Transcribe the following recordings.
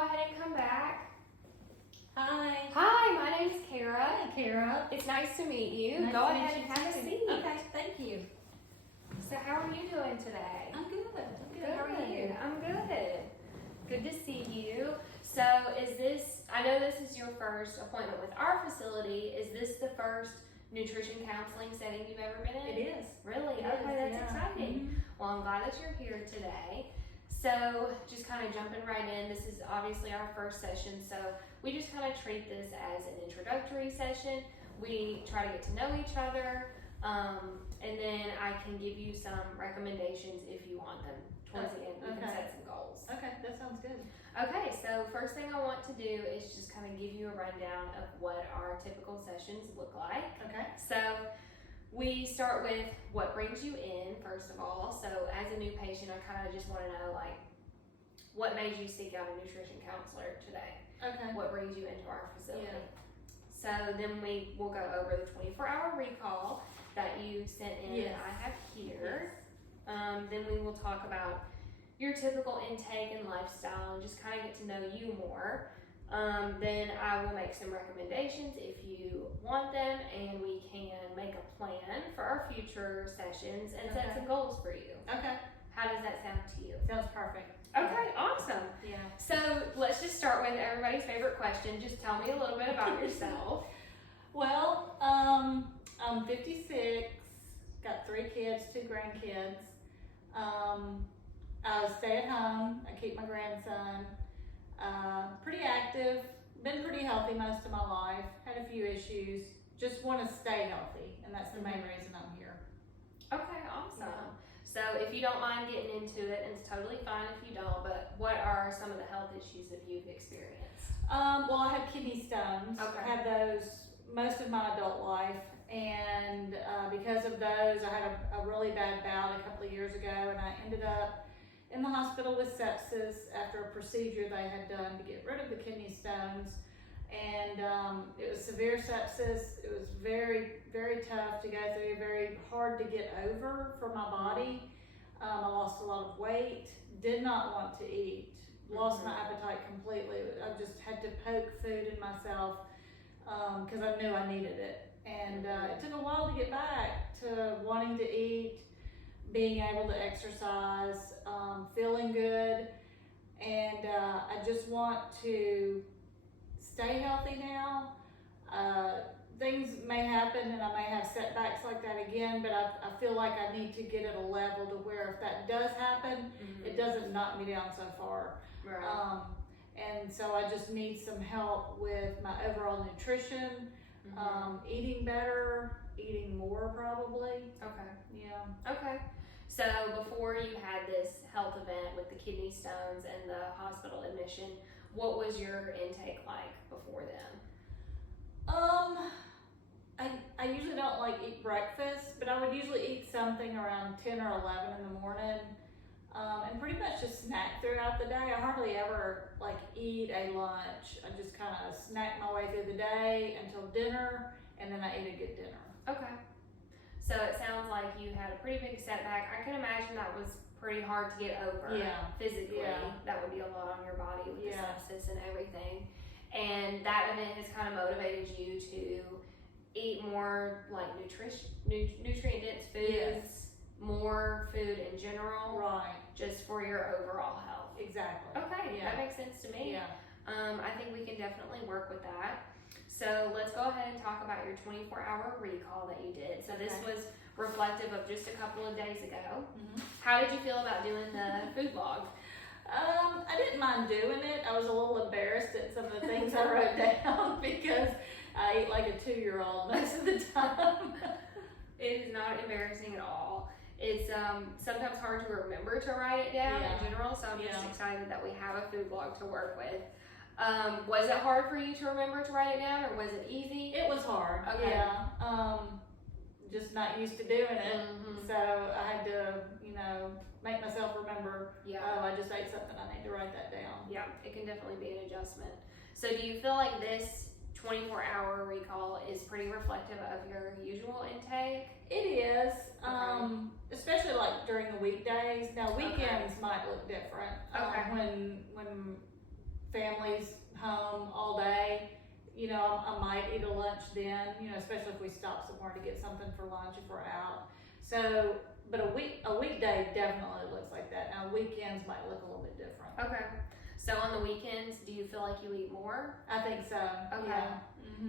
go ahead and come back. Hi. Hi, my name is Kara. Hi, Kara. It's nice to meet you. Nice Go to meet ahead you and have a too. seat. Okay, thank you. So how are you doing today? I'm good. How are you? I'm good. Good to see you. So I know this is your first appointment with our facility. Is this the first nutrition counseling setting you've ever been in? It is. Really? It Okay, is, that's yeah. exciting. Mhm. Well, I'm glad that you're here today. So just kind of jumping right in, this is obviously our first session, so we just kind of treat this as an introductory session. We try to get to know each other, and then I can give you some recommendations if you want them towards the end. We can Okay. set some goals. Okay, that sounds good. Okay, so first thing I want to do is just kind of give you a rundown of what our typical sessions look like. Okay. So we start with what brings you in, first of all. So as a new patient, I kind of just want to know, like, what made you seek out a nutrition counselor today? Okay. What brings you into our facility? Yeah. So then we will go over the 24-hour recall that you sent in Yes. that I have here. Then we will talk about your typical intake and lifestyle and just kind of get to know you more. Then I will make some recommendations if you want them, and we can make a plan for our future sessions and set Okay. some goals for you. Okay. How does that sound to you? Sounds perfect. Okay, awesome. Yeah. So let's just start with everybody's favorite question. Just tell me a little bit about yourself. Well, I'm 56, got 3 kids, 2 grandkids. I stay at home, I keep my grandson, pretty active, been pretty healthy most of my life, had a few issues, just want to stay healthy, and that's the main reason I'm here. Okay, awesome. Yeah. So if you don't mind getting into it, and it's totally fine if you don't, but what are some of the health issues that you've experienced? Well, I have kidney stones. Okay. I had those most of my adult life, and because of those, I had a really bad bout a couple of years ago, and I ended up in the hospital with sepsis after a procedure they had done to get rid of the kidney stones. And it was severe sepsis. It was very, very tough to go through, very hard to get over for my body. I lost a lot of weight, did not want to eat, lost my appetite completely. I just had to poke food in myself because I knew I needed it. And it took a while to get back to wanting to eat, being able to exercise, feeling good. And I just want to stay healthy now. Things may happen and I may have setbacks like that again, but I feel like I need to get at a level to where if that does happen, it doesn't knock me down so far. Right. And so I just need some help with my overall nutrition, eating better, eating more probably. Okay. Yeah. Okay. So before you had this health event with the kidney stones and the hospital admission, what was your intake like before then? I usually don't like eat breakfast, but I would usually eat something around 10 or 11 in the morning, and pretty much just snack throughout the day. I hardly ever like eat a lunch. I just kind of snack my way through the day until dinner, and then I eat a good dinner. Okay. So it sounds like you had a pretty big setback. I can imagine that was pretty hard to get over. Yeah. Physically. Yeah. That would be a lot on your body with Yeah. the sepsis and everything. And that event has kind of motivated you to eat more like nutrient dense foods, Yes. more food in general, Right. just for your overall health. Exactly. Okay, Yeah. that makes sense to me. Yeah. I think we can definitely work with that. So let's go ahead and talk about your 24-hour recall that you did. So this Okay. was reflective of just a couple of days ago. Mhm. How did you feel about doing the food log? I didn't mind doing it. I was a little embarrassed at some of the things I wrote down because I ate like a 2-year-old most of the time. It is not embarrassing at all. It's sometimes hard to remember to write it down Yeah. in general, so I'm just Yeah. excited that we have a food log to work with. Was it hard for you to remember to write it down, or was it easy? It was hard. Okay. Yeah. Just not used to doing it. Mhm. So I had to, make myself remember, Yeah. oh, I just ate something, I need to write that down. Yeah, it can definitely be an adjustment. So do you feel like this 24-hour recall is pretty reflective of your usual intake? It is, especially like during the weekdays. Now weekends might look different. Okay. When family's home all day, you know, I might eat a lunch then, you know, especially if we stop somewhere to get something for lunch if we're out. So, but a weekday definitely looks like that. Now weekends might look a little bit different. Okay. So on the weekends, do you feel like you eat more? I think so. Okay. Yeah.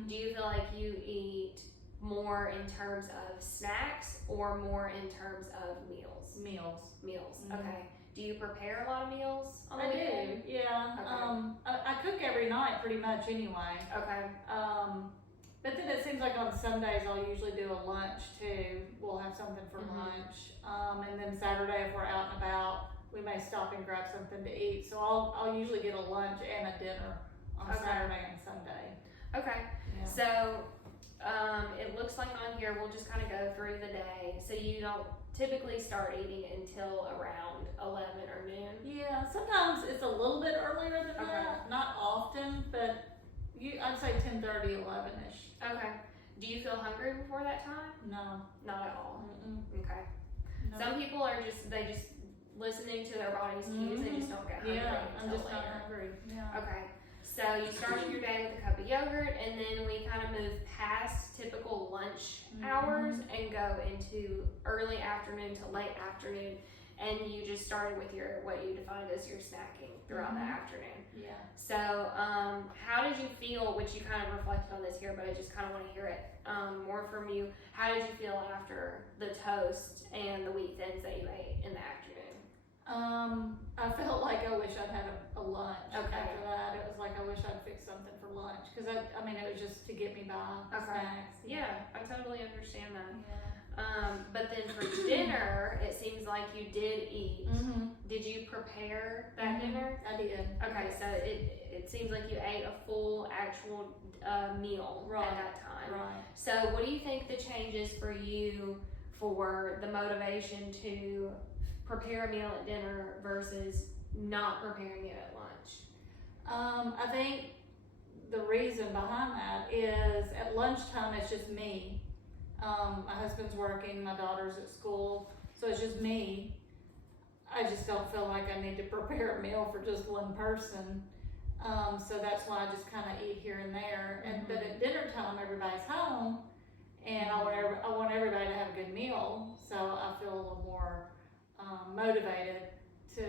Do you feel like you eat more in terms of snacks or more in terms of meals? Meals. Mhm. Okay. Do you prepare a lot of meals on the I weekend? do, yeah. Okay. I cook every night pretty much anyway. Okay. But then it seems like on Sundays I'll usually do a lunch too. We'll have something for Mhm. lunch. And then Saturday if we're out and about, we may stop and grab something to eat. So I'll usually get a lunch and a dinner on Okay. Saturday and Sunday. Okay. Yeah. So it looks like on here we'll just kind of go through the day. So you don't typically start eating until around 11 or noon. Yeah, sometimes it's a little bit earlier than Okay. that. Not often, but I'd say 10:30, 11-ish. Okay. Do you feel hungry before that time? No. Not at all. Mm-mm. Okay. No. Some people are just listening to their body's cues. They just don't get hungry Yeah, I'm until just not later. hungry. Yeah. Okay. So you started your day with a cup of yogurt, and then we kind of move past typical lunch hours and go into early afternoon to late afternoon, and you just started with your what you defined as your snacking throughout the afternoon. Yeah. So how did you feel, which you kind of reflected on this here, but I just kind of want to hear it more from you. How did you feel after the toast and the wheat thins that you ate in the afternoon? I felt like I wish I'd had a lunch Okay. after that. It was like I wish I'd fixed something for lunch because I mean it was just to get me by Okay. snacks. Yeah, I totally understand that. Yeah. But then for dinner, it seems like you did eat. Mm-hmm. Did you prepare that dinner? I did. Okay, so it seems like you ate a full actual meal Right. at that time. Right. So what do you think the changes for you for the motivation to prepare a meal at dinner versus not preparing it at lunch? I think the reason behind that is at lunchtime it's just me. My husband's working, my daughter's at school, so it's just me. I just don't feel like I need to prepare a meal for just one person. So that's why I just kind of eat here and there. And but at dinner time, everybody's home, and I want everybody to have a good meal. So I feel a little more motivated to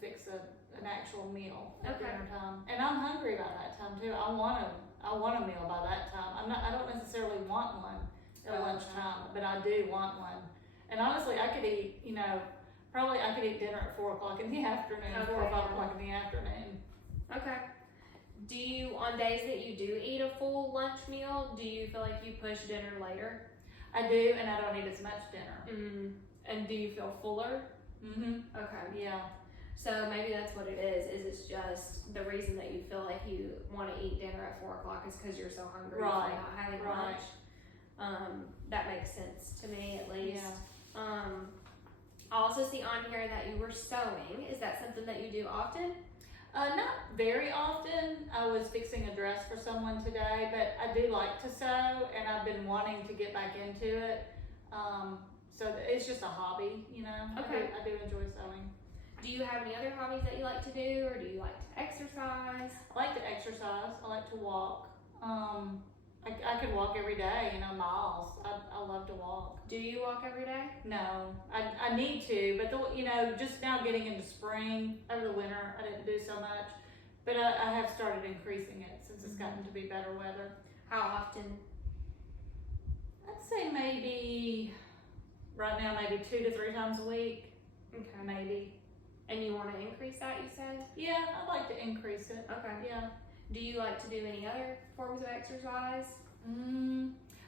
fix an actual meal at Okay. dinner time. And I'm hungry by that time too. I want a meal by that time. I don't necessarily want one at lunchtime, but I do want one. And honestly, I could eat, probably I could eat dinner at 4 o'clock in the afternoon, 4 or 5 o'clock in the afternoon. Okay. Do you, on days that you do eat a full lunch meal, do you feel like you push dinner later? I do, and I don't eat as much dinner. And do you feel fuller? Mm-hmm. Okay. Yeah. So maybe that's what it is it's just the reason that you feel like you want to eat dinner at 4 o'clock is because you're so hungry Right. from not having Right. lunch. That makes sense to me at least. Yeah. I also see on here that you were sewing. Is that something that you do often? Not very often. I was fixing a dress for someone today, but I do like to sew, and I've been wanting to get back into it. So it's just a hobby, Okay. I do enjoy sewing. Do you have any other hobbies that you like to do, or do you like to exercise? I like to exercise. I like to walk. I could walk every day, miles. I love to walk. Do you walk every day? No, I need to, but just now getting into spring, over the winter, I didn't do so much, but I have started increasing it since it's gotten to be better weather. How often? I'd say maybe, right now, maybe 2 to 3 times a week, Okay. maybe. And you want to increase that, you said? Yeah, I'd like to increase it. Okay. Yeah. Do you like to do any other forms of exercise?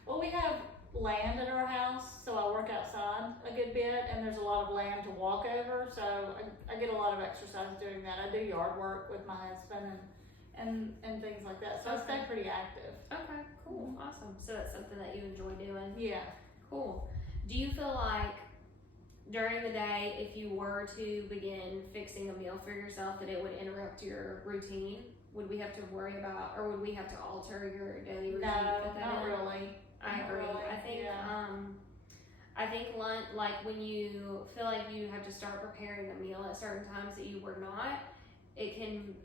Well, we have land at our house, so I work outside a good bit, and there's a lot of land to walk over, so I get a lot of exercise doing that. I do yard work with my husband and things like that, so I stay pretty active. Okay, cool, awesome. So that's something that you enjoy doing? Yeah. Cool. Do you feel like during the day, if you were to begin fixing a meal for yourself, that it would interrupt your routine? Would we have to worry about, or would we have to alter your daily routine? No, to fit that not in? really. I Not agree. really, I think yeah. I think lunch, like when you feel like you have to start preparing the meal at certain times that you were not, it can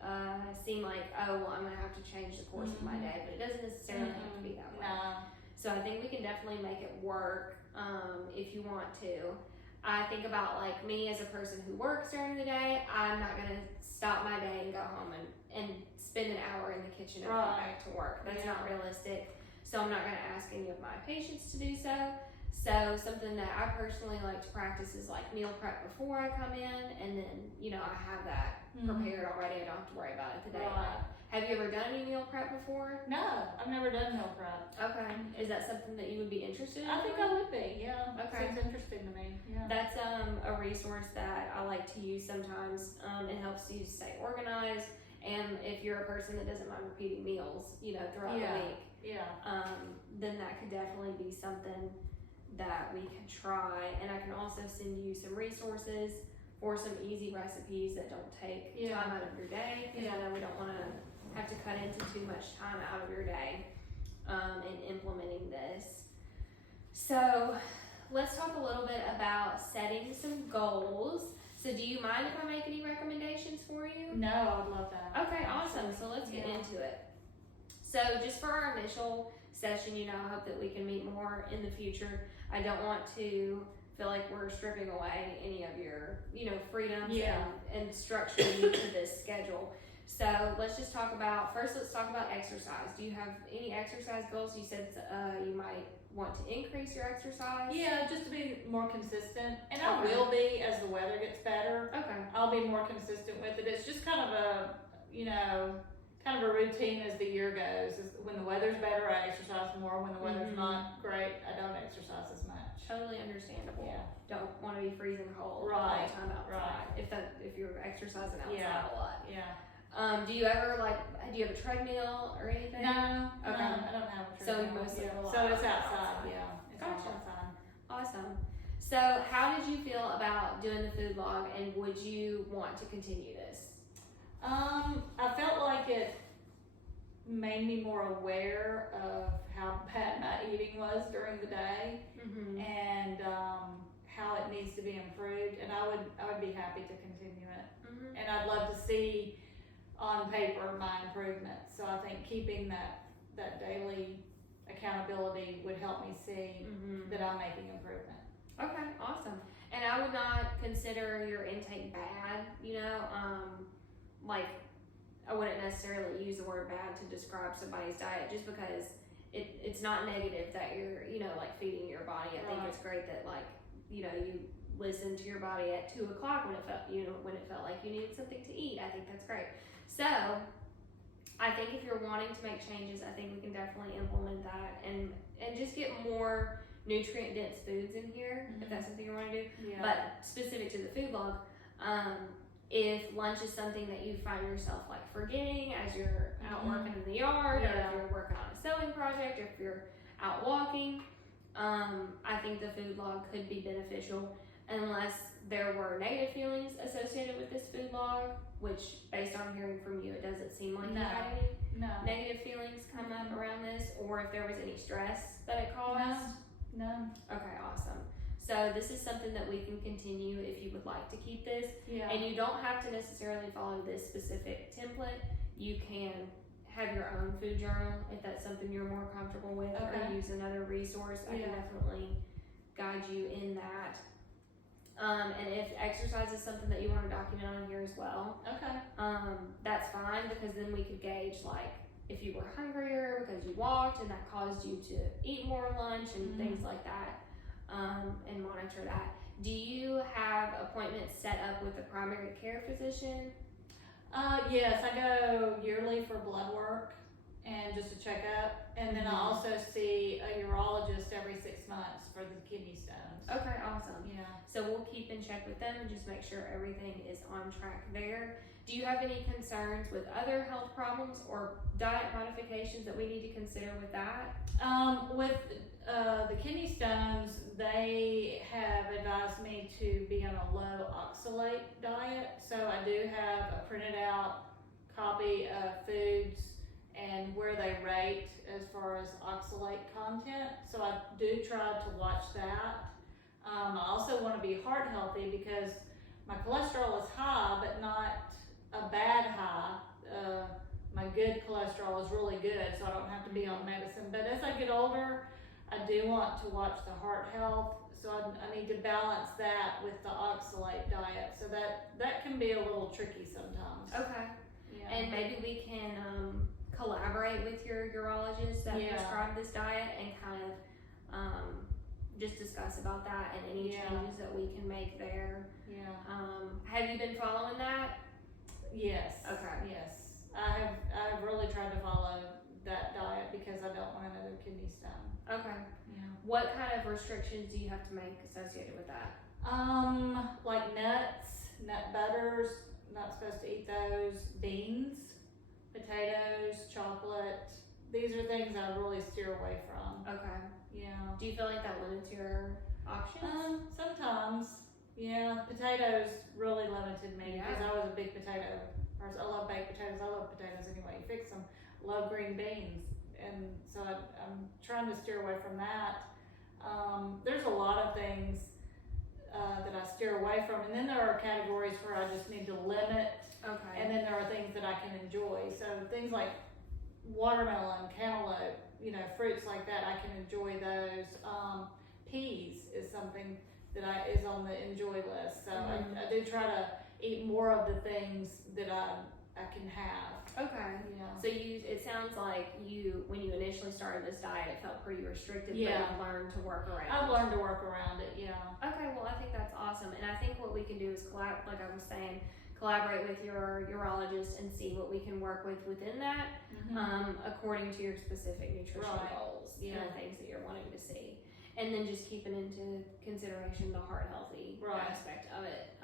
seem like, oh, well, I'm gonna have to change the course of my day, but it doesn't necessarily have to be that way. No. So I think we can definitely make it work if you want to. I think about like me as a person who works during the day. I'm not gonna stop my day and go home and spend an hour in the kitchen and come back to work. That's not realistic. So I'm not gonna ask any of my patients to do so. So something that I personally like to practice is like meal prep before I come in, and then I have that prepared already. I don't have to worry about it the day of. Have you ever done any meal prep before? No, I've never done meal prep. Okay. Is that something that you would be interested in? I think I would be, yeah. Okay. Seems interesting to me, yeah. That's a resource that I like to use sometimes. It helps you stay organized, and if you're a person that doesn't mind repeating meals, throughout the week, then that could definitely be something that we could try. And I can also send you some resources for some easy recipes that don't take time out of your day, because I know we don't want to have to cut into too much time out of your day in implementing this. So let's talk a little bit about setting some goals. So do you mind if I make any recommendations for you? No, I would love that. Okay, awesome. So let's get into it. So just for our initial session, I hope that we can meet more in the future. I don't want to feel like we're stripping away any of your, freedoms and structuring you to this schedule. So let's just talk about exercise. Do you have any exercise goals? You said you might want to increase your exercise. Yeah, just to be more consistent. And I will be as the weather gets better. Okay. I'll be more consistent with it. It's just kind of a routine as the year goes. When the weather's better, I exercise more. When the weather's not great, I don't exercise as much. Totally understandable. Yeah. Don't want to be freezing cold all Right. the time outside. If you're exercising outside a lot. Yeah. Do you ever do you have a treadmill or anything? No. Okay. I don't have a So treadmill. mostly rely So it's on outside. Yeah. It's all Gotcha. outside. Awesome. So how did you feel about doing the food log, and would you want to continue this? I felt like it made me more aware of how bad my eating was during the day, and how it needs to be improved. And I would be happy to continue it. And I'd love to see on paper my improvements. So I think keeping that daily accountability would help me see that I'm making improvement. Okay, awesome. And I would not consider your intake bad, like I wouldn't necessarily use the word bad to describe somebody's diet, just because it's not negative that you're, feeding your body. I think it's great that you listen to your body at 2 o'clock when it felt like you needed something to eat. I think that's great. So I think if you're wanting to make changes, I think we can definitely implement that and just get more nutrient dense foods in here, if that's something you want to do. Yeah. But specific to the food log, if lunch is something that you find yourself forgetting as you're out working in the yard, or if you're working on a sewing project, or if you're out walking, I think the food log could be beneficial, unless there were negative feelings associated with this food log, which based on hearing from you, it doesn't seem like you had any negative feelings come up around this, or if there was any stress that it caused. No. Okay, awesome. So this is something that we can continue if you would like to keep this. Yeah. And you don't have to necessarily follow this specific template. You can have your own food journal if that's something you're more comfortable with, or use another resource. I can definitely guide you in that. And if exercise is something that you want to document on here as well, that's fine, because then we could gauge if you were hungrier because you walked and that caused you to eat more lunch and things like that, and monitor that. Do you have appointments set up with a primary care physician? Yes, I go yearly for blood work and just a checkup, and then I also see a urologist every 6 months for the kidney stones. Okay, awesome. Yeah. So we'll keep in check with them and just make sure everything is on track there. Do you have any concerns with other health problems or diet modifications that we need to consider with that? With the kidney stones, they have advised me to be on a low oxalate diet. So I do have a printed out copy of foods and where they rate as far as oxalate content. So I do try to watch that. I also want to be heart healthy because my cholesterol is high, but not a bad high. My good cholesterol is really good, so I don't have to be on medicine. But as I get older, I do want to watch the heart health, so I need to balance that with the oxalate diet. So that can be a little tricky sometimes. Okay. Yeah. And maybe we can collaborate with your urologist that prescribed this diet and kind of just discuss about that and any changes that we can make there. Yeah. Have you been following that? Yes. Okay. Yes. I've really tried to follow that diet because I don't want another kidney stone. Okay. Yeah. What kind of restrictions do you have to make associated with that? Like nuts, nut butters, not supposed to eat those. Beans, potatoes, chocolate. These are things I really steer away from. Okay. Yeah. Do you feel like that limits your options? Sometimes. Yeah. Potatoes really limited me because I was a big potato person. I love baked potatoes. I love potatoes anyway. You fix them. Love green beans. And so I'm trying to steer away from that. There's a lot of things that I steer away from, and then there are categories where I just need to limit. Okay. And then there are things that I can enjoy. So things like watermelon, cantaloupe, fruits like that, I can enjoy those. Peas is something that is on the enjoy list. So I do try to eat more of the things that I can have. Okay. Yeah. So it sounds like when you initially started this diet, it felt pretty restrictive, but Yeah. you've learned to work around. I've learned to work around it, yeah. Okay, well, I think that's awesome. And I think what we can do is like I was saying, collaborate with your urologist and see what we can work with within that, according to your specific nutrition goals and the things that you're wanting to see. And then just keeping into consideration the heart healthy aspect of it.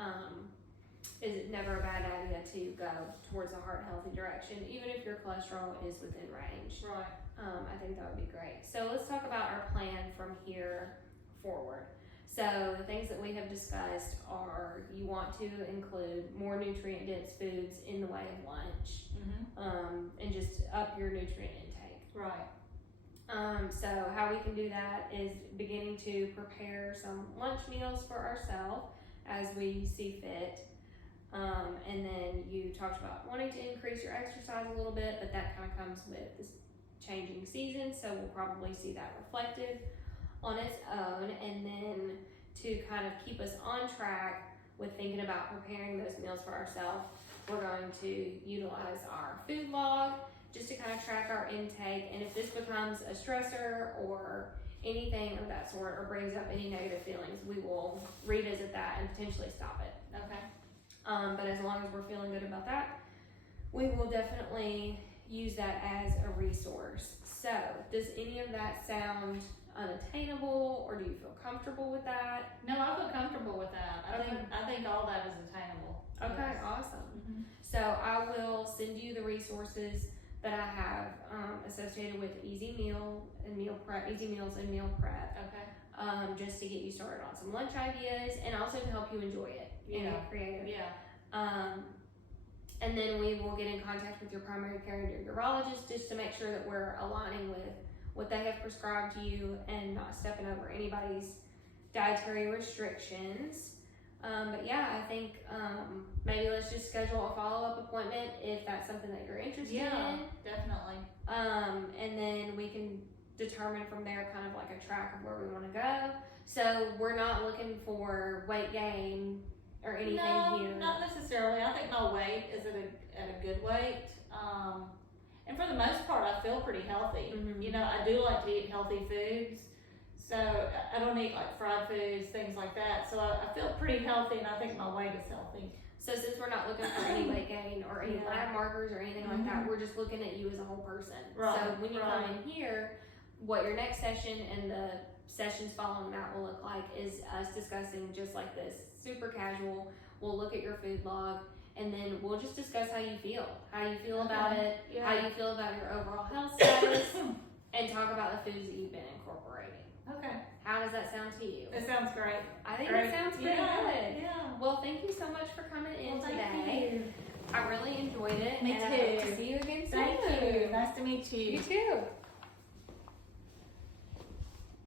Is it never a bad idea to go towards a heart healthy direction, even if your cholesterol is within range? Right. I think that would be great. So let's talk about our plan from here forward. So the things that we have discussed are you want to include more nutrient dense foods in the way of lunch, and just up your nutrient intake. Right. So how we can do that is beginning to prepare some lunch meals for ourselves as we see fit. And then you talked about wanting to increase your exercise a little bit, but that kind of comes with this changing season, so we'll probably see that reflected on its own. And then to kind of keep us on track with thinking about preparing those meals for ourselves, we're going to utilize our food log just to kind of track our intake, and if this becomes a stressor or anything of that sort or brings up any negative feelings, we will revisit that and potentially stop it. Okay. But as long as we're feeling good about that, we will definitely use that as a resource. So, does any of that sound unattainable, or do you feel comfortable with that? No, I feel comfortable with that. I think all that is attainable. Okay, awesome. So I will send you the resources that I have associated with Easy Meals and Meal Prep, Okay. just to get you started on some lunch ideas and also to help you enjoy it and get creative. Yeah. And then we will get in contact with your primary care and your urologist just to make sure that we're aligning with what they have prescribed to you and not stepping over anybody's dietary restrictions. But yeah, I think maybe let's just schedule a follow-up appointment if that's something that you're interested in. Definitely. And then we can determine from there kind of like a track of where we want to go. So we're not looking for weight gain or anything here. Not necessarily. I think my weight is at a good weight. And for the most part, I feel pretty healthy. I do like to eat healthy foods. So I don't eat like fried foods, things like that. So I feel pretty healthy, and I think my weight is healthy. So since we're not looking for any weight gain or any lab markers or anything like that, we're just looking at you as a whole person. Right. So when you come in here, what your next session and the sessions following that will look like is us discussing just like this, super casual. We'll look at your food log, and then we'll just discuss how you feel about it, how you feel about your overall health status, and talk about the foods that you've been incorporating. Okay. How does that sound to you? It sounds great. I think it sounds pretty good. Yeah. Well, thank you so much for coming in today. Thank you. I really enjoyed it. Me and too. I hope to see you again soon. Thank you. Nice to meet you. You too.